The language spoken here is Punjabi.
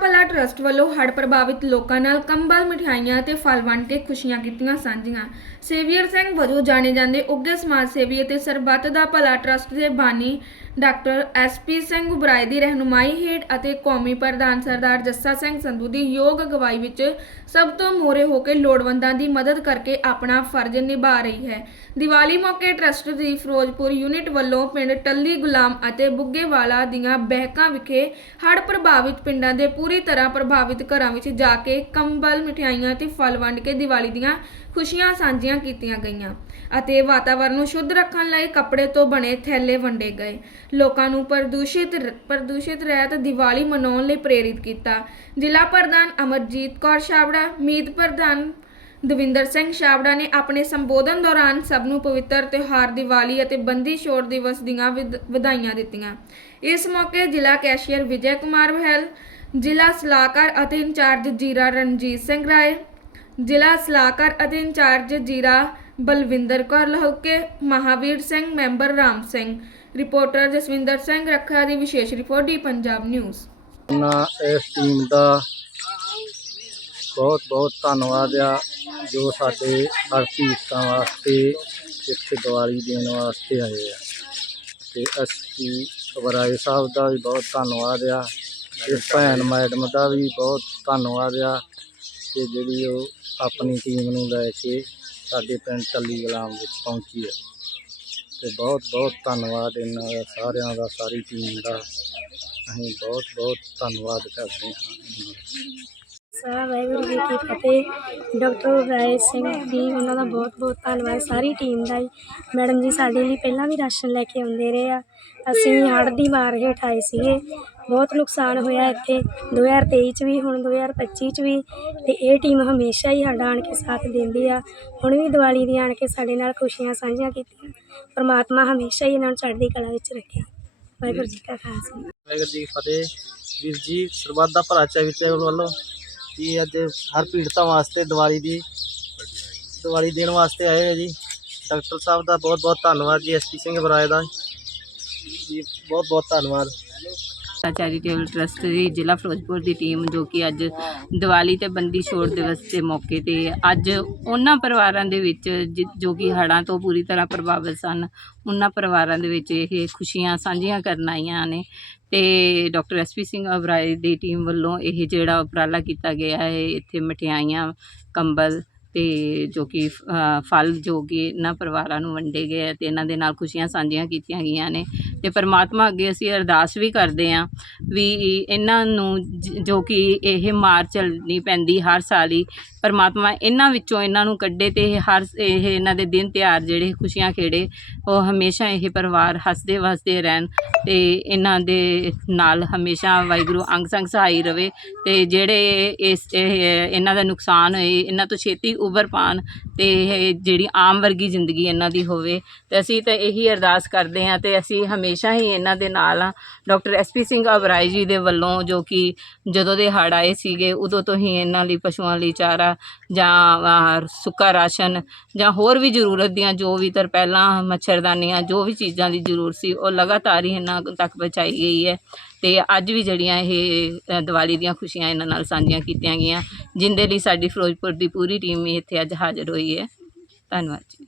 ਭਲਾ ਟਰਸਟ ਵੱਲੋਂ ਹੜ੍ਹ ਪ੍ਰਭਾਵਿਤ ਲੋਕਾਂ ਨਾਲ ਕੰਬਲ ਮਠਿਆਈਆਂ ਤੇ ਫਲ ਵੰਡ ਕੇ ਖੁਸ਼ੀਆਂ ਕੀਤੀਆਂ ਸਾਂਝੀਆਂ। ਸੇਵੀਅਰ ਸਿੰਘ ਵਜੋਂ ਜਾਣੇ ਜਾਂਦੇ ਉੱਘੇ ਸਮਾਜ ਸੇਵੀ ਅਤੇ ਸਰਬੱਤ ਦਾ ਭਲਾ ਟਰਸਟ ਦੇ ਬਾਨੀ ਡਾਕਟਰ ਐਸਪੀ ਸਿੰਘ ਉਬਰਾਏ ਦੀ ਰਹਿਨੁਮਾਈ ਹੇਠ ਅਤੇ ਕੌਮੀ ਪ੍ਰਧਾਨ ਸਰਦਾਰ ਜੱਸਾ ਸਿੰਘ ਸੰਧੂ ਦੀ ਯੋਗ ਅਗਵਾਈ ਵਿੱਚ ਸਭ ਤੋਂ ਮੋਰੇ ਹੋ ਕੇ ਲੋੜਵੰਦਾਂ ਦੀ ਮਦਦ ਕਰਕੇ ਆਪਣਾ ਫਰਜ਼ ਨਿਭਾ ਰਹੀ ਹੈ। ਦੀਵਾਲੀ ਮੌਕੇ ਟਰਸਟ ਦੀ ਫਿਰੋਜ਼ਪੁਰ ਯੂਨਿਟ ਵੱਲੋਂ ਪਿੰਡ ਟੱਲੀ ਗੁਲਾਮ ਅਤੇ ਬੁੱਗੇਵਾਲਾ ਦੀਆਂ ਬਹਿਕਾਂ ਵਿਖੇ ਹੜ੍ਹ ਪ੍ਰਭਾਵਿਤ ਪਿੰਡਾਂ ਦੇ ਪੂਰੀ ਤਰ੍ਹਾਂ ਪ੍ਰਭਾਵਿਤ ਘਰਾਂ ਵਿੱਚ ਜਾ ਕੇ ਕੰਬਲ, ਮਠਿਆਈਆਂ ਤੇ ਫਲ ਵੰਡ ਕੇ ਦੀਵਾਲੀ ਦੀਆਂ ਖੁਸ਼ੀਆਂ ਸਾਂਝੀਆਂ ਕੀਤੀਆਂ ਗਈਆਂ ਅਤੇ ਵਾਤਾਵਰਣ ਨੂੰ ਸ਼ੁੱਧ ਰੱਖਣ ਲਈ ਕੱਪੜੇ ਤੋਂ ਬਣੇ ਥੈਲੇ ਵੰਡੇ ਗਏ। ਲੋਕਾਂ ਨੂੰ ਪ੍ਰਦੂਸ਼ਿਤ ਪ੍ਰਦੂਸ਼ਿਤ ਰਹਿਤ ਦੀਵਾਲੀ ਮਨਾਉਣ ਲਈ ਪ੍ਰੇਰਿਤ ਕੀਤਾ। ਜ਼ਿਲ੍ਹਾ ਪ੍ਰਧਾਨ ਅਮਰਜੀਤ ਕੌਰ ਛਾਬੜਾ, ਮੀਤ ਪ੍ਰਧਾਨ ਦਵਿੰਦਰ ਸਿੰਘ ਛਾਬੜਾ ਨੇ ਆਪਣੇ ਸੰਬੋਧਨ ਦੌਰਾਨ ਸਭ ਨੂੰ ਪਵਿੱਤਰ ਤਿਉਹਾਰ ਦੀਵਾਲੀ ਅਤੇ ਬੰਦੀ ਛੋੜ ਦਿਵਸ ਦੀਆਂ ਵਧਾਈਆਂ ਦਿੱਤੀਆਂ। ਇਸ ਮੌਕੇ ਜ਼ਿਲ੍ਹਾ ਕੈਸ਼ੀਅਰ ਵਿਜੇ ਕੁਮਾਰ ਬਹਿਲ ਜ਼ਿਲ੍ਹਾ ਸਲਾਹਕਾਰ ਅਤੇ ਇੰਚਾਰਜ ਜੀਰਾ ਰਣਜੀਤ ਸਿੰਘ ਰਾਏ, ਜ਼ਿਲ੍ਹਾ ਸਲਾਹਕਾਰ ਅਤੇ incharge Zira Balwinder Kaur Lahoke, Mahavir Singh, member Ram Singh. Reporter Jaswinder Singh Rakha ਦੀ ਵਿਸ਼ੇਸ਼ ਰਿਪੋਰਟ ਡੀ ਪੰਜਾਬ ਨਿਊਜ਼। ਉਹਨਾਂ ਇਸ ਟੀਮ ਦਾ ਬਹੁਤ ਬਹੁਤ ਧੰਨਵਾਦ ਆ, ਜੋ ਸਾਡੇ ਹਰ ਵਾਸਤੇ ਇੱਥੇ ਦੀਵਾਲੀ ਦੇਣ ਵਾਸਤੇ ਆਏ ਆ। ਤੇ ਅਸੀਂ ਵਰਾਏ ਸਾਹਿਬ ਦਾ ਵੀ ਬਹੁਤ ਧੰਨਵਾਦ ਆ ਇਸ ਭੈਣ ਮੈਡਮ ਦਾ ਵੀ ਬਹੁਤ ਧੰਨਵਾਦ ਆ ਕਿ ਜਿਹੜੀ ਉਹ ਆਪਣੀ ਟੀਮ ਨੂੰ ਲੈ ਕੇ ਸਾਡੇ ਪਿੰਡ ਟੱਲੀ ਗੁਲਾਮ ਵਿੱਚ ਪਹੁੰਚੀ ਹੈ ਤੇ ਬਹੁਤ ਬਹੁਤ ਧੰਨਵਾਦ ਇਹਨਾਂ ਦਾ, ਸਾਰਿਆਂ ਦਾ, ਸਾਰੀ ਟੀਮ ਦਾ। ਅਸੀਂ ਬਹੁਤ ਬਹੁਤ ਧੰਨਵਾਦ ਕਰਦੇ ਹਾਂ। ਇਹਨਾਂ ਵਾਹਿਗੁਰੂ ਜੀ ਕੀ ਫਤਿਹ। ਡਾਕਟਰ ਰਾਏ ਸਿੰਘ ਜੀ, ਉਹਨਾਂ ਦਾ ਬਹੁਤ ਬਹੁਤ ਧੰਨਵਾਦ। ਸਾਰੀ ਟੀਮ ਦਾ ਜੀ। ਮੈਡਮ ਜੀ, ਸਾਡੇ ਲਈ ਪਹਿਲਾਂ ਵੀ ਰਾਸ਼ਨ ਲੈ ਕੇ ਆਉਂਦੇ ਰਹੇ ਆ। ਅਸੀਂ ਹੜ੍ਹ ਦੀ ਮਾਰ ਹੇਠ ਆਏ ਸੀਗੇ। ਬਹੁਤ ਨੁਕਸਾਨ ਹੋਇਆ ਇੱਥੇ। 2023 ਚ ਵੀ, ਹੁਣ 2025 ਚ ਵੀ। ਤੇ ਇਹ ਟੀਮ ਹਮੇਸ਼ਾ ਹੀ ਸਾਡਾ ਆਣ ਕੇ ਸਾਥ ਦਿੰਦੀ ਆ। ਹੁਣ ਵੀ ਦੀਵਾਲੀ ਦੀ ਆਣ ਕੇ ਸਾਡੇ ਨਾਲ ਖੁਸ਼ੀਆਂ ਸਾਂਝੀਆਂ ਕੀਤੀਆਂ। ਪਰਮਾਤਮਾ ਹਮੇਸ਼ਾ ਹੀ ਇਹਨਾਂ ਨੂੰ ਚੜ੍ਹਦੀ ਕਲਾ ਵਿੱਚ ਰੱਖੇ। ਵਾਹਿਗੁਰੂ ਜੀ ਕਾ ਖਾਲਸਾ। ਵਾਹਿਗੁਰੂ ਜੀ ਕੀ ਫਤਿਹ। ਵੀਰ ਜੀ, ਸਰਬੱਤ ਦਾ ਭਲਾ ਚਾਹੀਦਾ ਵੱਲੋਂ। ਜੀ ਅੱਜ ਹਰ ਪੀੜਤਾਂ ਵਾਸਤੇ ਦੀਵਾਲੀ ਦੀ, ਦੀਵਾਲੀ ਦੇਣ ਵਾਸਤੇ ਆਏ ਹੋਏ ਜੀ। ਡਾਕਟਰ ਸਾਹਿਬ ਦਾ ਬਹੁਤ ਬਹੁਤ ਧੰਨਵਾਦ ਜੀ ਐਸਪੀ ਸਿੰਘ ਬਰਾਏ ਦਾ। ਜੀ ਬਹੁਤ ਬਹੁਤ ਧੰਨਵਾਦ। ਚੈਰੀਟੇਬਲ ਟਰਸਟ ਦੀ ਜ਼ਿਲ੍ਹਾ ਫਿਰੋਜ਼ਪੁਰ ਦੀ ਟੀਮ ਜੋ ਕਿ ਅੱਜ ਦੀਵਾਲੀ ਤੇ ਬੰਦੀ ਛੋੜ ਦਿਵਸ ਦੇ ਮੌਕੇ ਤੇ ਅੱਜ ਉਹਨਾਂ ਪਰਿਵਾਰਾਂ ਦੇ ਵਿੱਚ ਜਿ- ਜੋ ਕਿ ਹੜ੍ਹਾਂ ਤੋਂ ਪੂਰੀ ਤਰ੍ਹਾਂ ਪ੍ਰਭਾਵਿਤ ਸਨ, ਉਹਨਾਂ ਪਰਿਵਾਰਾਂ ਦੇ ਵਿੱਚ ਇਹ ਖੁਸ਼ੀਆਂ ਸਾਂਝੀਆਂ ਕਰਨ ਆਈਆਂ ਨੇ ਤੇ doctor SP Singh Oberoi team team ਵੱਲੋਂ ਇਹ ਜਿਹੜਾ ਉਪਰਾਲਾ ਕੀਤਾ ਗਿਆ ਹੈ, ਇੱਥੇ ਮਠਿਆਈਆਂ, ਕੰਬਲ ਅਤੇ ਜੋ ਕਿ ਫਲ ਜੋ ਕਿ ਇਹਨਾਂ ਪਰਿਵਾਰਾਂ ਨੂੰ ਵੰਡੇ ਗਏ ਆ ਤੇ ਇਹਨਾਂ ਦੇ ਨਾਲ ਖੁਸ਼ੀਆਂ ਸਾਂਝੀਆਂ ਕੀਤੀਆਂ ਗਈਆਂ ਨੇ। ਅਤੇ ਪਰਮਾਤਮਾ ਅੱਗੇ ਅਸੀਂ ਅਰਦਾਸ ਵੀ ਕਰਦੇ ਹਾਂ ਵੀ ਇਹਨਾਂ ਨੂੰ ਜ- ਜੋ ਕਿ ਇਹ ਮਾਰ ਚੱਲਣੀ ਪੈਂਦੀ ਹਰ ਸਾਲ ਹੀ, ਪਰਮਾਤਮਾ ਇਹਨਾਂ ਵਿੱਚੋਂ ਇਹਨਾਂ ਨੂੰ ਕੱਢੇ ਅਤੇ ਇਹ ਹਰ ਇਹ ਇਹਨਾਂ ਦੇ ਦਿਨ ਤਿਉਹਾਰ ਜਿਹੜੇ ਖੁਸ਼ੀਆਂ ਖੇੜੇ, ਉਹ ਹਮੇਸ਼ਾ ਇਹ ਪਰਿਵਾਰ ਹੱਸਦੇ ਵਸਦੇ ਰਹਿਣ ਅਤੇ ਇਹਨਾਂ ਦੇ ਨਾਲ ਹਮੇਸ਼ਾ ਵਾਹਿਗੁਰੂ ਅੰਗ ਸੰਗ ਸਹਾਈ ਰਵੇ ਅਤੇ ਜਿਹੜੇ ਇਸ, ਇਹ, ਇਹਨਾਂ ਦਾ ਨੁਕਸਾਨ ਹੋਏ, ਇਹਨਾਂ ਤੋਂ ਛੇਤੀ ਉਭਰ ਪਾਣ ਤੇ ਇਹ ਜਿਹੜੀ ਆਮ ਵਰਗੀ ਜ਼ਿੰਦਗੀ ਇਹਨਾਂ ਦੀ ਹੋਵੇ। ਤੇ ਅਸੀਂ ਤਾਂ ਇਹੀ ਅਰਦਾਸ ਕਰਦੇ ਹਾਂ ਤੇ ਅਸੀਂ ਹਮੇਸ਼ਾ ਹੀ ਇਹਨਾਂ ਦੇ ਨਾਲ ਆ ਡਾਕਟਰ ਐਸਪੀ ਸਿੰਘ ਅਬਰਾਏ ਜੀ ਦੇ ਵੱਲੋਂ ਜੋ ਕਿ ਜਦੋਂ ਦੇ ਹੜ੍ਹ ਆਏ ਸੀਗੇ, ਉਦੋਂ ਤੋਂ ਹੀ ਇਹਨਾਂ ਲਈ ਪਸ਼ੂਆਂ ਲਈ ਚਾਰਾ ਜਾਂ ਸੁੱਕਾ ਰਾਸ਼ਨ ਜਾਂ ਹੋਰ ਵੀ ਜ਼ਰੂਰਤ ਦੀਆਂ ਜੋ ਵੀ ਤਰ ਪਹਿਲਾਂ ਮੱਛਰਦਾਨੀਆਂ ਜੋ ਵੀ ਚੀਜ਼ਾਂ ਦੀ ਜ਼ਰੂਰਤ ਸੀ, ਉਹ ਲਗਾਤਾਰ ਹੀ ਇਹਨਾਂ ਤੱਕ ਪਹੁੰਚਾਈ ਗਈ ਹੈ। ਤੇ ਅੱਜ ਵੀ ਜਿਹੜੀਆਂ ਇਹ ਅ, ਦੀਵਾਲੀ ਦੀਆਂ ਖੁਸ਼ੀਆਂ ਇਹਨਾਂ ਨਾਲ ਸਾਂਝੀਆਂ ਕੀਤੀਆਂ ਗਈਆਂ ਜਿੰਦੇ ਲਈ ਸਾਡੀ ਫਿਰੋਜ਼ਪੁਰ ਦੀ ਪੂਰੀ ਟੀਮ ਇੱਥੇ ਅੱਜ ਹਾਜ਼ਰ ਹੋਈ ਹੈ। ਧੰਨਵਾਦ ਜੀ।